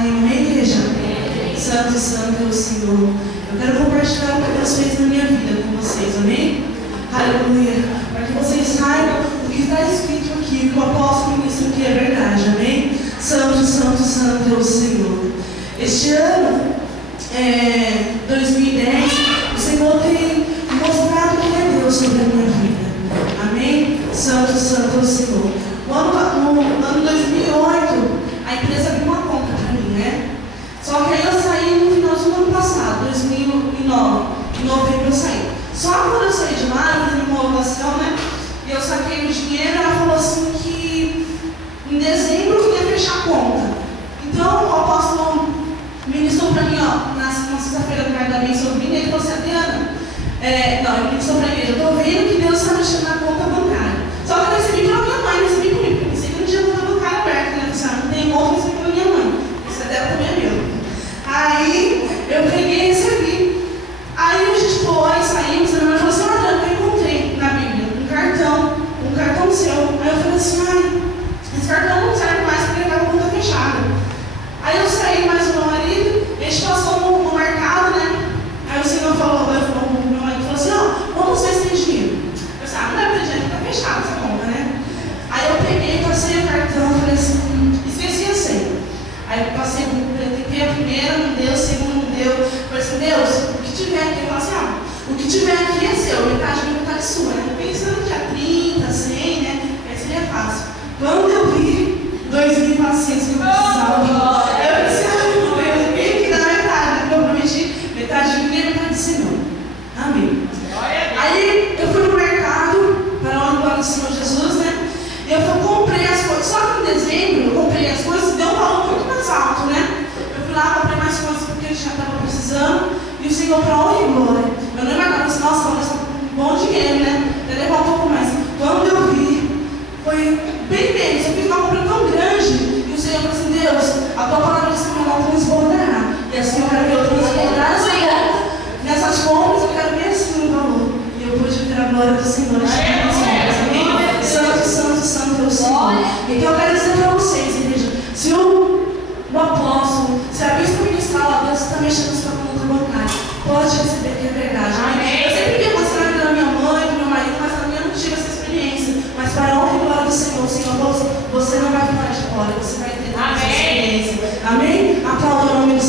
Amém, igreja? Santo, santo é o Senhor. Eu quero compartilhar o que Deus fez na minha vida com vocês, amém? Aleluia. Para que vocês saibam o que está escrito aqui, que o apóstolo disse aqui é verdade, amém? Santo, santo, santo é o Senhor. Este ano, 2010, o Senhor tem mostrado que é Deus sobre a minha vida, amém? Santo, santo é o Senhor. No ano 2008, a empresa abriu uma conta para mim, né? Só que aí eu saí no final do ano passado, 2009. Em novembro eu saí. Só quando eu saí de lá, eu fiz uma homologação, né? E eu saquei o dinheiro, ela falou assim que em dezembro eu ia fechar a conta. Então o apóstolo ministrou para mim, ó, na sexta-feira do Carnaval bem sobrinha, ele falou assim, Adriana, ele ministrou para mim, eu estou vendo que Deus está mexendo na conta bancária. Só que eu recebi pela minha mãe, recebi comigo, porque pensei que não tinha conta bancária aberta, né? Não tem outro, recebi pela minha mãe. Essa dela também é meu. Aí eu peguei e recebi. Aí a gente foi, saímos, a minha mãe falou assim, Adriana, eu encontrei na Bíblia um cartão seu. Aí eu falei assim, esse cartão não serve mais para levar a conta fechada. Aí eu saí mais com o meu marido, a gente passou no mercado, né? Aí o Senhor falou, o meu marido falou assim, vamos ver se tem dinheiro. Eu disse, não deve ter dinheiro, está fechada essa conta, né? Aí eu peguei, passei o cartão, falei assim, esqueci a senha. Aí eu passei, tentei a primeira, não deu, a segunda não deu. Eu falei assim, Deus, o que tiver aqui, ele falou assim, o que tiver aqui é seu, metade minha, metade sua, né? Pensando que a 30, 100, né? Aí seria fácil. Quando eu vi 2.400 que eu precisava, eu pensei, meu Deus, ninguém que dá metade, né? Eu prometi metade de mim e metade do Senhor. Amém. Aí eu fui no mercado, para a glória do Senhor Jesus, né? E eu comprei as coisas, só que em dezembro eu comprei as coisas e deu um valor muito mais alto, né? Eu fui lá, comprei mais coisas porque eu já estava precisando, e o Senhor para honra e glória. Eu não imaginava assim, nossa, vou gastar um bom dinheiro, né? Até levar um pouco mais. Quando eu vi, foi bem menos, eu fiz uma compra tão grande, e o Senhor falou assim, Deus, a tua palavra disse que não transbordará. E assim eu quero ver eu transbordar nessas compras, eu quero ver assim o valor. E eu pude ver a glória do Senhor. Santo, santo, santo é o Senhor. Então eu quero dizer para vocês, igreja, se o apóstolo, se a bispa ministrar, Deus está mexendo na sua conta bancária, pode receber que é verdade. Amém. Eu sempre queria mostrar a vida da minha mãe, do meu marido, mas a minha não tive essa experiência. Mas para a honra e glória do Senhor, Senhor, você não vai ficar de fora, você vai ter essa experiência. Amém? Aplauda o nome do